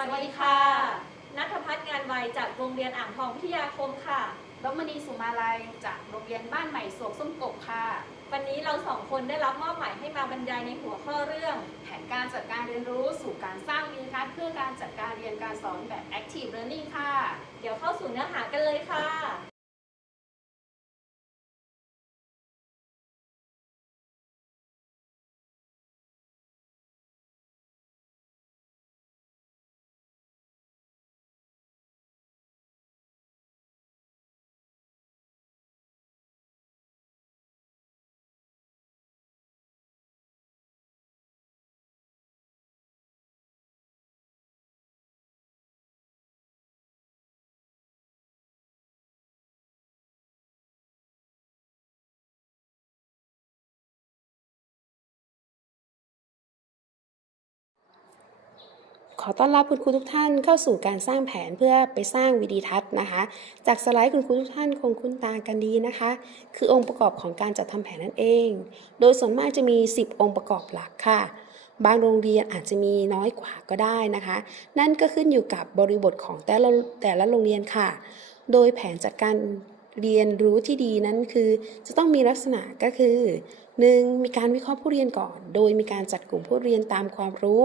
วัสดีค่ะ นัทพัฒน์งานไวจากโรงเรียนอ่างทองวิทยาคมค่ะรมณีสุมาลัยจากโรงเรียนบ้านใหม่สวกส้มกบค่ะ วันนี้เราสองคนได้รับมอบหมายให้มาบรรยายในหัวข้อเรื่อง แผนการจัดการเรียนรู้สู่การสร้างวิดีทัศน์เพื่อการจัดการเรียนการสอนแบบ active learning ค่ะ เดี๋ยวเข้าสู่เนื้อหากันเลยค่ะ ขอต้อนรับคุณครูทุกท่านเข้าสู่การสร้างแผนเพื่อไปสร้างวิดีทัศน์นะคะ จากสไลด์คุณครูทุกท่านคงคุ้นตากันดีนะคะ คือองค์ประกอบของการจัดทำแผนนั่นเอง โดยส่วนมากจะมี 10 องค์ประกอบหลักค่ะ บางโรงเรียนอาจจะมีน้อยกว่าก็ได้นะคะ นั่นก็ขึ้นอยู่กับบริบทของแต่ละแต่ละโรงเรียนค่ะ โดยแผนจัดการเรียนรู้ที่ดีนั้นคือ จะต้องมีลักษณะก็คือ 1. มีการวิเคราะห์ผู้เรียนก่อน โดยมีการจัดกลุ่มผู้เรียนตามความรู้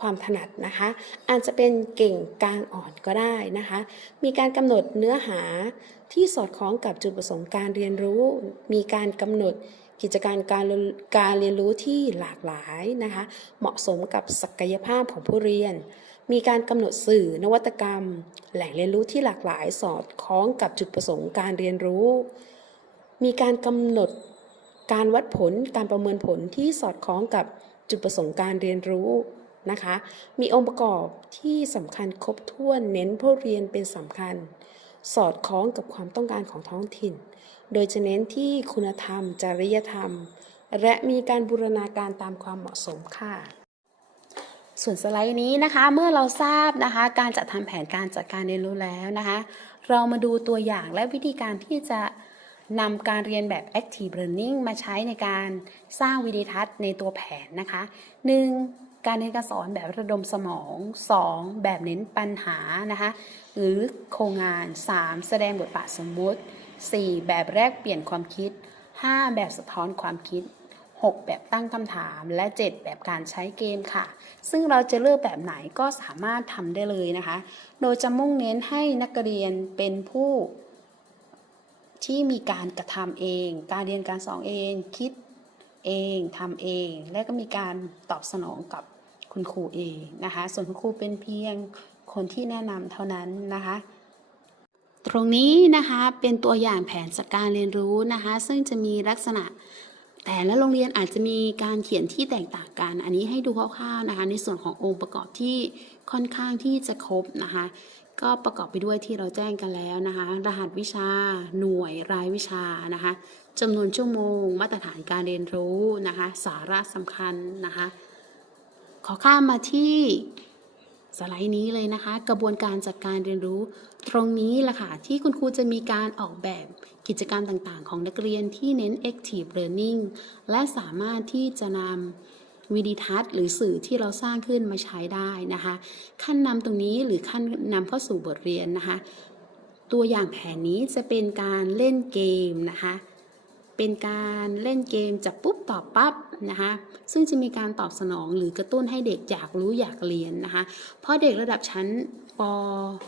ความถนัดนะคะ อาจจะเป็นเก่งกลางอ่อนก็ได้นะคะ มีการกำหนดเนื้อหาที่สอดคล้องกับจุดประสงค์การเรียนรู้ มีการกำหนดกิจการการการเรียนรู้ที่หลากหลายนะคะ เหมาะสมกับศักยภาพของผู้เรียน มีการกำหนดสื่อนวัตกรรม แหล่งเรียนรู้ที่หลากหลาย สอดคล้องกับจุดประสงค์การเรียนรู้ มีการกำหนดการวัดผลการประเมินผลที่สอดคล้องกับจุดประสงค์การเรียนรู้ นะคะ มีองค์ประกอบที่สำคัญครบถ้วนเน้นผู้เรียนเป็นสำคัญ สอดคล้องกับความต้องการของท้องถิ่น โดยจะเน้นที่คุณธรรม จริยธรรม และมีการบูรณาการตามความเหมาะสมค่ะส่วนสไลด์นี้นะคะเมื่อเราทราบนะคะ การจัดทำแผนการจัดการเรียนรู้แล้วนะคะ เรามาดูตัวอย่างและวิธีการที่จะนำการเรียนแบบ active learning มาใช้ในการสร้างวิดีทัศน์ในตัวแผนนะคะ 1. การเรียนการสอนแบบระดมสมอง 2. แบบเน้นปัญหานะคะหรือโครงงาน 3. แสดงบทบาทสมมุติ 4. แบบแรกเปลี่ยนความคิด 5. แบบสะท้อนความคิด 6 แบบตั้งคำถามและ 7 แบบการใช้เกมค่ะ ซึ่งเราจะเลือกแบบไหนก็สามารถทำได้เลยนะคะ โดยจะมุ่งเน้นให้นักเรียนเป็นผู้ ที่มีการกระทำเอง การเรียนการสอนเองคิดเองทำเอง และก็มีการตอบสนองกับ คุณครูเองนะคะ ส่วนคุณครูเป็นเพียงคนที่แนะนำเท่านั้นนะคะ ตรงนี้นะคะเป็นตัวอย่างแผนจัดการเรียนรู้นะคะ ซึ่งจะมีลักษณะแต่ละโรงเรียนอาจจะมีการเขียนที่แตกต่างกัน อันนี้ให้ดูคร่าวๆนะคะ ในส่วนขององค์ประกอบที่ค่อนข้างที่จะครบนะคะ ก็ประกอบไปด้วยที่เราแจ้งกันแล้วนะคะ รหัสวิชา หน่วยรายวิชานะคะจำนวนชั่วโมง มาตรฐานการเรียนรู้นะคะ สาระสำคัญนะคะ ขอข้ามมาที่สไลด์นี้เลยนะคะ กระบวนการจัดการเรียนรู้ตรงนี้แหละค่ะ ที่คุณครูจะมีการออกแบบกิจกรรมต่างๆ ของนักเรียนที่เน้น active learning และสามารถที่จะนำวิดีทัศน์ หรือสื่อที่เราสร้างขึ้นมาใช้ได้นะคะ ขั้นนำตรงนี้หรือขั้นนำเข้าสู่บทเรียนนะคะ ตัวอย่างแผนนี้จะเป็นการเล่นเกมนะคะ เป็นการเล่นเกมจับปุ๊บตอบปั๊บนะคะซึ่งจะมีการตอบสนองหรือกระตุ้นให้เด็กอยากรู้อยากเรียนนะคะเพราะเด็กระดับชั้นป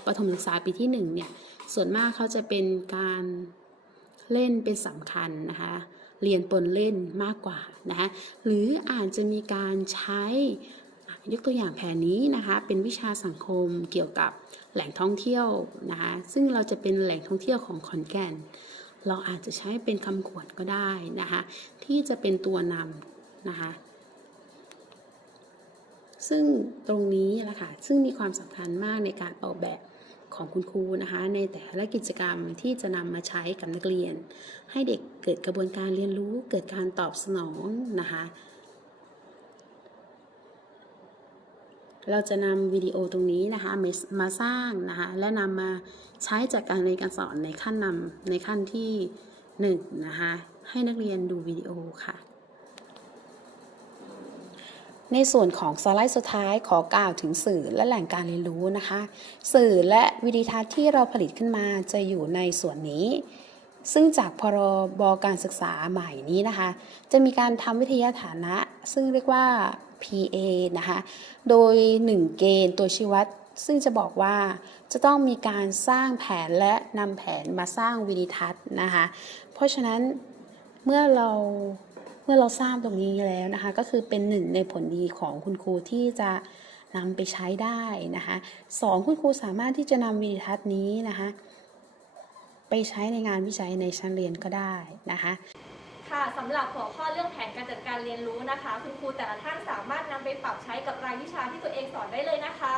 ปฐมศึกษาปีที่1เนี่ยส่วนมากเขาจะเป็นการเล่นเป็นสำคัญนะคะเรียนปนเล่นมากกว่านะคะหรืออาจจะมีการใช้ยกตัวอย่างแผนนี้นะคะ เป็นวิชาสังคมเกี่ยวกับแหล่งท่องเที่ยวนะคะซึ่งเราจะเป็นแหล่งท่องเที่ยวของขอนแก่น เราอาจจะใช้เป็นคำขวดก็ได้นะคะที่จะเป็นตัวนำนะคะซึ่งตรงนี้แหละค่ะซึ่งมีความสำคัญมากในการออกแบบของคุณครูนะคะในแต่ละกิจกรรมที่จะนำมาใช้กับนักเรียน ให้เด็กเกิดกระบวนการเรียนรู้เกิดการตอบสนองนะคะ เราจะนำวิดีโอตรงนี้นะคะมาสร้างนะคะและนำมาใช้จากการเรียนการสอนในขั้นนำในขั้นที่1นนะคะให้นักเรียนดูวิดีโอค่ะ ในส่วนของสไลด์สุดท้ายขอกล่าวถึงสื่อและแหล่งการเรียนรู้นะคะ สื่อและวิดีทัศน์ที่เราผลิตขึ้นมาจะอยู่ในส่วนนี้ซึ่งจากพรบการศึกษาใหม่นี้นะคะ จะมีการทำวิทยาฐานะ ซึ่งเรียกว่า PA นะคะ โดย 1 เกณฑ์ตัวชี้วัดซึ่งจะบอกว่าจะต้องมีการสร้างแผนและนำแผนมาสร้างวิดีทัศน์นะคะ เพราะฉะนั้นเมื่อเราเมื่อเราทราบตรงนี้แล้วนะคะ ก็คือเป็นหนึ่งในผลดีของคุณครูที่จะนำไปใช้ได้นะคะสองคุณครูสามารถที่จะนำวิดีทัศน์นี้นะคะ ไปใช้ในงานวิจัยในชั้นเรียนก็ได้นะคะ ค่ะสำหรับหัวข้อเรื่องแผนการจัดการเรียนรู้นะคะ คุณครูแต่ละท่านสามารถนำไปปรับใช้กับรายวิชาที่ตัวเองสอนได้เลยนะคะ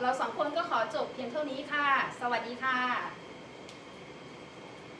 เราสองคนก็ขอจบเพียงเท่านี้ค่ะ สวัสดีค่ะ